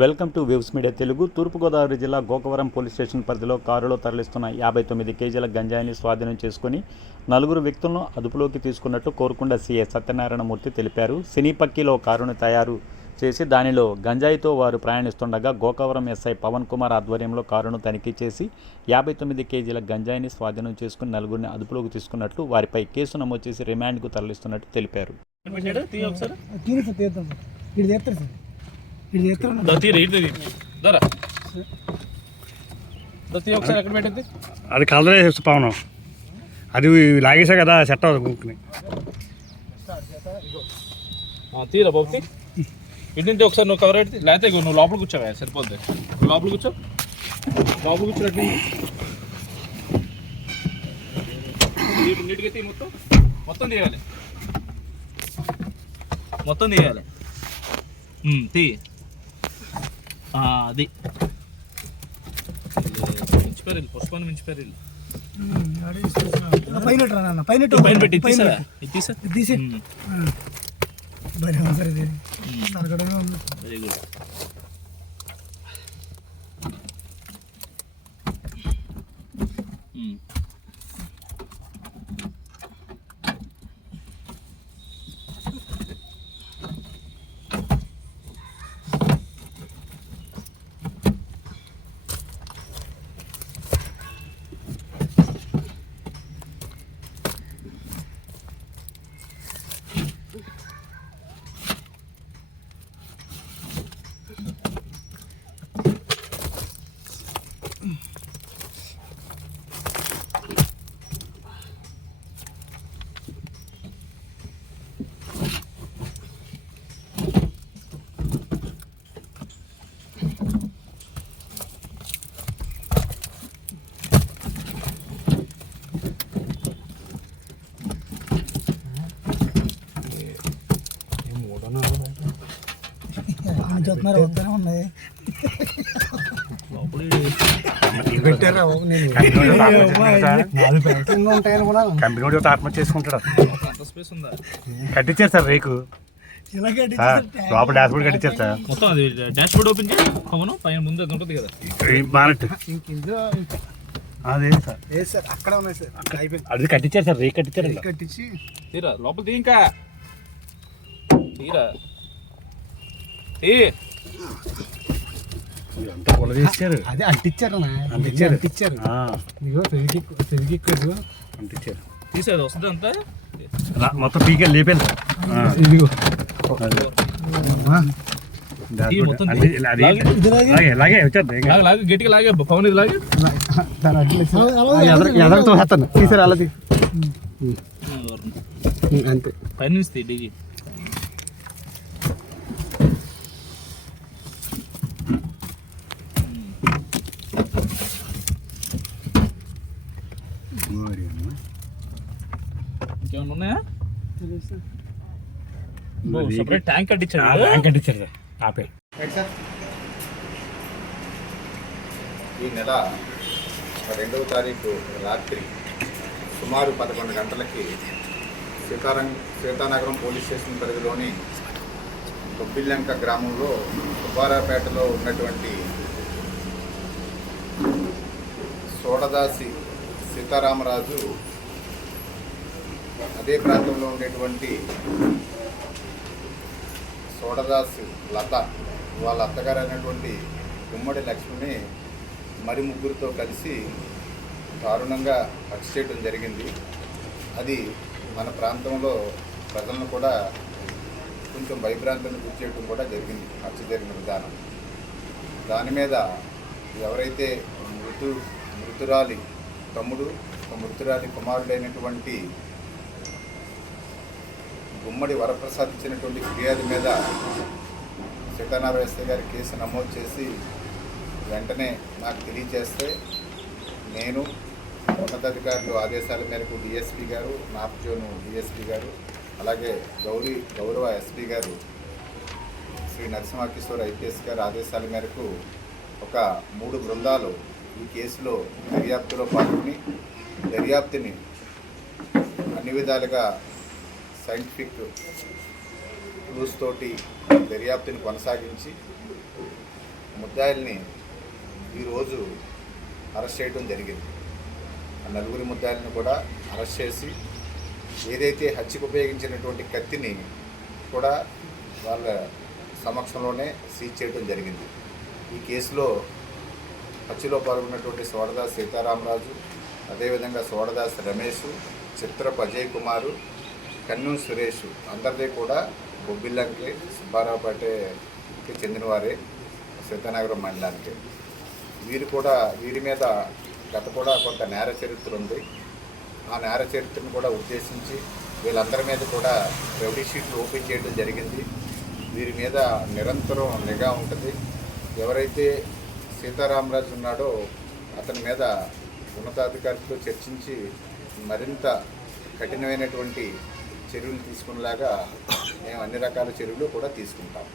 Welcome to waves media Telugu. Thoorpu Godavari జిల్లా Gokavaram police station పరిధిలో కారులో తరలిస్తున్న 59 కేజీల గంజాయిని స్వాధీనం చేసుకుని 4 వ్యక్తులను అదుపులోకి తీసుకున్నట్టు కోరుకొండ సీఐ సత్యనారాయణమూర్తి తెలిపారు. సినీపక్కిలో కారును తయారు చేసి దానిలో గంజాయితో వారు ప్రయాణిస్తుండగా గోకవరం ఎస్ఐ పవన్ కుమార్ ఆధ్వర్యంలో కారును తనిఖీ చేసి 59 కేజీల గంజాయిని స్వాధీనం చేసుకుని 4గురిని అదుపులోకి తీసుకున్నట్టు, వారిపై కేసు నమోదు చేసి రిమాండ్కు తరలిస్తున్నట్టు తెలిపారు. అది కలరే పవనం, అది లాగేసా కదా సెట్ అవుతుంది. తీరా బాబు ఇటు నుంచి ఒకసారి నువ్వు కవర్ అయితే లేకపోతే నువ్వు లోపల కూర్చోవా, సరిపోద్ది. లోపల కూర్చో, లోపల కూర్చోండి. నీట్గా తీ, మొత్తం తీయాలి, మొత్తం తీయాలి. తీ అది మించిపోయారు, పుష్పాన్ని మించిపోయారు. పైన పెట్టి తీసా. Very good. కంపెనీ ఆత్మహత్య చేసుకుంటాడు. కట్టించారు సార్ రేకు, లోపల డాష్ బోర్డ్ కట్టించారు సార్. మొత్తం అది డాష్ బోర్డ్ ఓపెన్ చేసి అవును పైన ముందు ఉంటుంది కదా బానట్, అదే సార్ అక్కడ ఉన్నాయి సార్. అది కట్టించారు సార్, రేకు కట్టించారు. కట్టించి తీరా లోపల తీ, ఇంకా తీరా అదే అంటించారు తీసేది వస్తుంది అంతా మొత్తం పీకే లేపాను సార్. గట్టిగా లాగే పవన్, ఇది లాగే తీసారు అలాది అంతే. పైన నుంచి డిగి ఇంకేమన్నా ఉన్నాయా? సపరేట్ ట్యాంక్ కట్టించారు. కట్టించారు సార్. ఆపే ఈ నెల 2వ తారీఖు రాత్రి సుమారు 11 గంటలకి సీతానగరం పోలీస్ స్టేషన్ పరిధిలోని కొబ్బిల్లంక గ్రామంలో సుబ్బారావుపేటలో ఉన్నటువంటి సోడదాసి సీతారామరాజు, అదే ప్రాంతంలో ఉండేటువంటి సోడదాసి లత, వాళ్ళ అత్తగారు అయినటువంటి గుమ్మడి లక్ష్మిని మరి ముగ్గురితో కలిసి దారుణంగా హత్య చేయడం జరిగింది. అది మన ప్రాంతంలో ప్రజలను కూడా కొంచెం భయభ్రాంతిని గురి చేయడం కూడా జరిగింది. హత్య జరిగిన విధానం దాని మీద ఎవరైతే మృతురాలి తమ్ముడు, మృతురాలి కుమారుడైనటువంటి గుమ్మడి వరప్రసాద్ ఇచ్చినటువంటి ఫిర్యాదు మీద సీతానారాయణ ఎస్ఐ గారి కేసు నమోదు చేసి వెంటనే నాకు తెలియజేస్తే నేను ఉన్నతాధికారులు ఆదేశాల మేరకు డిఎస్పీ గారు, నాప్జోను డిఎస్పీ గారు, అలాగే గౌరవ ఎస్పీ గారు శ్రీ నరసింహకిషోర్ ఐపీఎస్ గారి ఆదేశాల మేరకు ఒక 3 బృందాలు ఈ కేసులో దర్యాప్తులో పాల్గొని దర్యాప్తుని అన్ని విధాలుగా సైంటిఫిక్ క్లూస్ తోటి దర్యాప్తుని కొనసాగించి ముద్దాయిల్ని ఈరోజు అరెస్ట్ చేయడం జరిగింది. ఆ నలుగురి ముద్దాయిల్ని కూడా అరెస్ట్ చేసి ఏదైతే హత్యకు ఉపయోగించినటువంటి కత్తిని కూడా వాళ్ళ సమక్షంలోనే సీజ్ చేయడం జరిగింది. ఈ కేసులో హత్యలో పాల్గొన్నటువంటి సోడదాస్ సీతారామరాజు, అదేవిధంగా సోడదాస్ రమేష్, చిత్రపు అజయ్ కుమారు, కన్నూరు సురేష్ అందరిదే కూడా బొబ్బిల్లంకి సుబ్బారావుపేటకి చెందినవారే, సీతానగరం మండలానికి. వీరి మీద గత కూడా కొంత నేర చరిత్ర ఉంది. ఆ నేర చరిత్రను కూడా ఉద్దేశించి వీళ్ళందరి మీద కూడా రౌడీ షీట్లు ఓపెన్ చేయడం జరిగింది. వీరి మీద నిరంతరం నిఘా ఉంటుంది. ఎవరైతే సీతారామరాజు ఉన్నాడో అతని మీద ఉన్నతాధికారులతో చర్చించి మరింత కఠినమైనటువంటి చర్యలు తీసుకునేలాగా మేము అన్ని రకాల చర్యలు కూడా తీసుకుంటాం.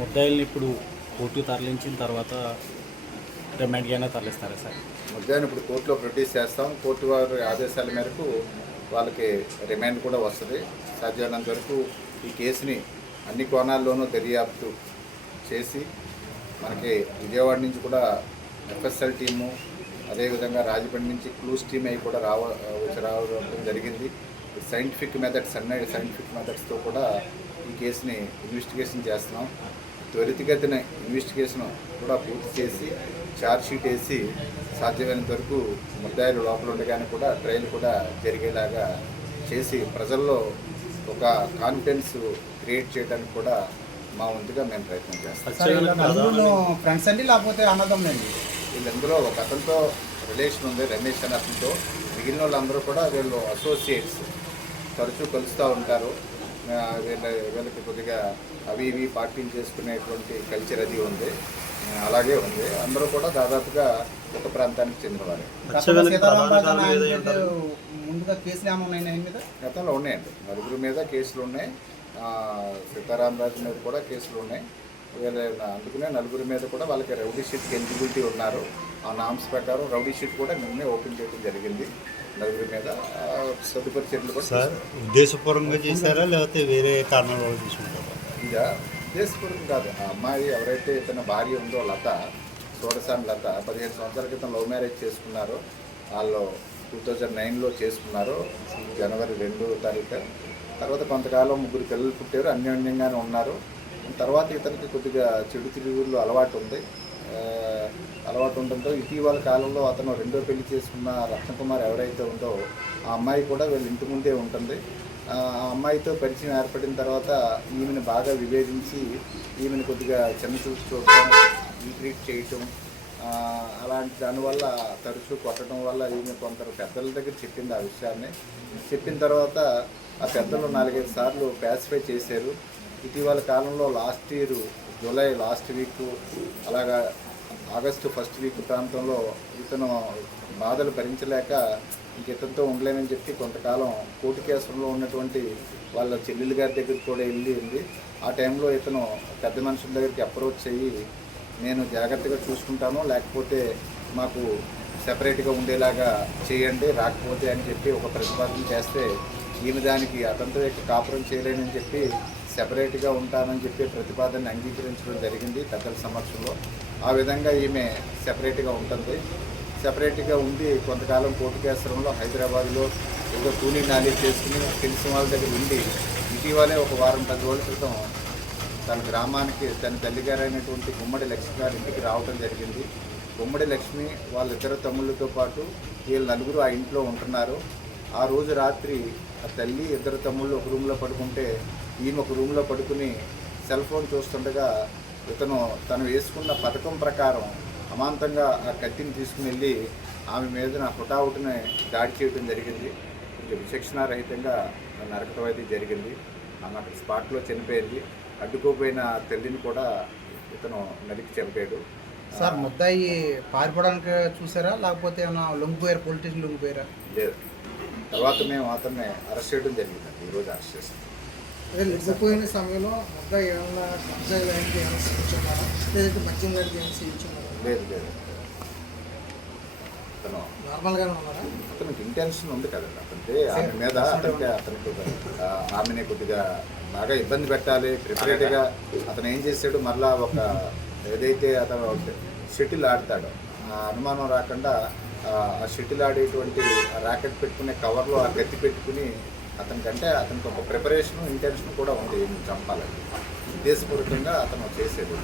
ముద్దాయిల్ని ఇప్పుడు కోర్టు తరలించిన తర్వాత రిమాండ్కి అయినా తరలిస్తారా సార్? ముద్దాయిని ఇప్పుడు కోర్టులో ప్రొడ్యూస్ చేస్తాం. కోర్టు వారి ఆదేశాల మేరకు వాళ్ళకి రిమాండ్ కూడా వస్తుంది. సాధ్యమైనంత వరకు ఈ కేసుని అన్ని కోణాల్లోనూ దర్యాప్తు చేసి మనకి విజయవాడ నుంచి కూడా ఎఫ్ఎస్ఎల్ టీము, అదేవిధంగా రాజమండ్రి నుంచి క్లూస్ టీమ్ అవి కూడా రావడం జరిగింది. సైంటిఫిక్ మెథడ్స్తో కూడా ఈ కేసుని ఇన్వెస్టిగేషన్ చేస్తున్నాం. త్వరితగతిన ఇన్వెస్టిగేషన్ కూడా పూర్తి చేసి ఛార్జ్షీట్ వేసి సాధ్యమైనంత వరకు ముద్దాయిలు లోపల ఉండగానే కూడా ట్రయల్ కూడా జరిగేలాగా చేసి ప్రజల్లో ఒక కాన్ఫిడెన్స్ క్రియేట్ చేయడానికి కూడా మా వంతుగా మేము ప్రయత్నం చేస్తాం. ఫ్రెండ్స్ అండి లేకపోతే అన్నదమ్ములండి? వీళ్ళందరూ ఒక అతనితో రిలేషన్ ఉంది, రమేష్ అనే అతనితో. మిగిలిన వాళ్ళందరూ కూడా వీళ్ళు అసోసియేట్స్, తరచూ కలుస్తూ ఉంటారు. వీళ్ళకి కొద్దిగా అవి ఇవి పార్టీలు చేసుకునేటువంటి కల్చర్ అది ఉంది, అలాగే ఉంది. అందరూ కూడా దాదాపుగా ఒక ప్రాంతానికి చెందినవారే. ముందుగా కేసులు ఏమన్నాయి? గతంలో ఉన్నాయండి, నలుగురి మీద కేసులు ఉన్నాయి. సీతారామరాజు మీద కూడా కేసులు ఉన్నాయి. అందుకనే నలుగురి మీద కూడా వాళ్ళకి రౌడీ షీట్కి ఎలిజిబిలిటీ ఉన్నారు. ఆ నామ్స్ ప్రకారం రౌడీ షీట్ కూడా నిన్నే ఓపెన్ చేయడం జరిగింది. నలుగురి మీద తదుపరి చర్యలు కూడా సార్ ఉద్దేశపూర్వకంగా చేశారా లేకపోతే వేరే కారణాల వల్ల తీసుకుంటారా? ఇక ఉద్దేశపూర్వకం కాదు. ఆ అమ్మాయి ఎవరైతే ఇతని భార్య ఉందో లత, సోడసాని లత 15 సంవత్సరాల క్రితం లవ్ మ్యారేజ్ చేసుకున్నారో, వాళ్ళు 2009లో చేసుకున్నారు జనవరి 2వ తారీఖు. తర్వాత కొంతకాలం 3 పిల్లలు పుట్టారు, అన్యోన్యంగానే ఉన్నారు. తర్వాత ఇతనికి కొద్దిగా చెడు తిరుగుళ్ళు అలవాటు ఉండడంతో ఇటీవల కాలంలో అతను 2వ పెళ్లి చేసుకున్న రత్నకుమార్ ఎవరైతే ఉందో ఆ అమ్మాయి కూడా వీళ్ళ ఇంటి ముందే ఉంటుంది. ఆ అమ్మాయితో పరిచయం ఏర్పడిన తర్వాత ఈమెను బాగా విభేదించి ఈమెను కొద్దిగా చిన్న చూసి చూడటం, ట్రీట్ చేయటం, అలాంటి దానివల్ల తరచూ కొట్టడం వల్ల ఈమె కొందరు పెద్దల దగ్గర చెప్పింది. ఆ విషయాన్ని చెప్పిన తర్వాత ఆ పెద్దలు 4-5 సార్లు ప్యాసిఫై చేశారు. ఇటీవల కాలంలో last year July last week, అలాగా ఆగస్టు ఫస్ట్ వీక్ ప్రాంతంలో ఇతను బాధలు భరించలేక ఇతనితో ఉండలేనని చెప్పి కొంతకాలం కోర్టు కేసులో ఉన్నటువంటి వాళ్ళ చెల్లెలు గారి దగ్గరికి కూడా వెళ్ళింది. ఆ టైంలో ఇతను పెద్ద మనుషుల దగ్గరికి అప్రోచ్ అయ్యి నేను జాగ్రత్తగా చూసుకుంటాను, లేకపోతే మాకు సెపరేట్గా ఉండేలాగా చేయండి, రాకపోతే అని చెప్పి ఒక ప్రతిపాదన చేస్తే ఈమె దానికి అతనితో కాపురం చేయలేనని చెప్పి సెపరేట్గా ఉంటానని చెప్పి ప్రతిపాదనని అంగీకరించడం జరిగింది పెద్దల సమక్షంలో. ఆ విధంగా ఈమె సెపరేట్గా ఉంటుంది. సెపరేట్గా ఉండి కొంతకాలం కోర్టు కేసులో హైదరాబాద్లో ఏదో కూలీ నాలి చేసుకుని తెలిసిన వాళ్ళ దగ్గర ఉండి ఇటీవలే ఒక 10 రోజుల క్రితం తన గ్రామానికి తన తల్లిగారైనటువంటి గుమ్మడి లక్ష్మి గారి ఇంటికి రావడం జరిగింది. గుమ్మడి లక్ష్మి వాళ్ళిద్దరు తమ్ముళ్ళతో పాటు వీళ్ళు నలుగురు ఆ ఇంట్లో ఉంటున్నారు. ఆ రోజు రాత్రి ఆ తల్లి, 2 తమ్ముళ్ళు ఒక రూమ్లో పడుకుంటే ఈమె ఒక రూమ్లో పడుకుని సెల్ ఫోన్ చూస్తుండగా తను వేసుకున్న పథకం ప్రకారం అమాంతంగా ఆ కత్తిని తీసుకుని వెళ్ళి ఆమె మీద హుటాహుటిని దాడి చేయడం జరిగింది. కొంచెం విచక్షణారహితంగా నరకటం అయితే జరిగింది. ఆమె అక్కడ స్పాట్లో చనిపోయింది. అడ్డుకోపోయిన తల్లిని కూడా ఇతను నరికి చంపాడు. సార్ ముద్దాయి పారిపోవడానికి చూసారా లేకపోతే ఏమైనా లొంగిపోయారు, పొలిటీషియన్ లొంగిపోయారా? లేదు. తర్వాత మేము అతన్ని అరెస్ట్ చేయడం జరిగిందండి. ఈరోజు అరెస్ట్ చేస్తాం. అదే నిద్రపోయిన సమయంలో ముద్దాయి ఏమన్నా కబ్జా లాంటివి ఏమైనా చేయించున్నారా లేదంటే మద్యం లాంటివి ఏమైనా చేయించున్నారా? లేదు లేదు అతను నార్మల్గానే ఉన్నారా? అతనికి ఇంటెన్షన్ ఉంది కదండి. అతనికి ఆమె మీద అతనికి ఆమెని కొద్దిగా బాగా ఇబ్బంది పెట్టాలి ప్రిపరేట్గా అతను ఏం చేశాడు, మళ్ళా ఒక ఏదైతే అతను షటిల్ ఆడతాడో ఆ అనుమానం రాకుండా ఆ షటిల్ ఆడేటువంటి ర్యాకెట్ పెట్టుకునే కవర్లో ఆ కత్తి పెట్టుకుని అతనికంటే అతనికి ఒక ప్రిపరేషన్ ఇంటెన్షన్ కూడా ఉంది ఈమెను చంపాలని. ఉద్దేశపూర్వకంగా అతను చేసేది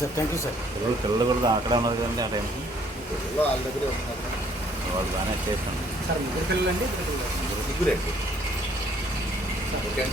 సార్ థ్యాంక్ యూ సార్. పిల్లలు కూడా అక్కడ ఉన్నారు కదండి ఆ టైంకి పిల్లలు వాళ్ళ దగ్గరే ఉన్నారు. వాళ్ళు బాగానే చేస్తాను. సార్ ముగ్గురు పిల్లలండి? ముగ్గురండి. ఓకే.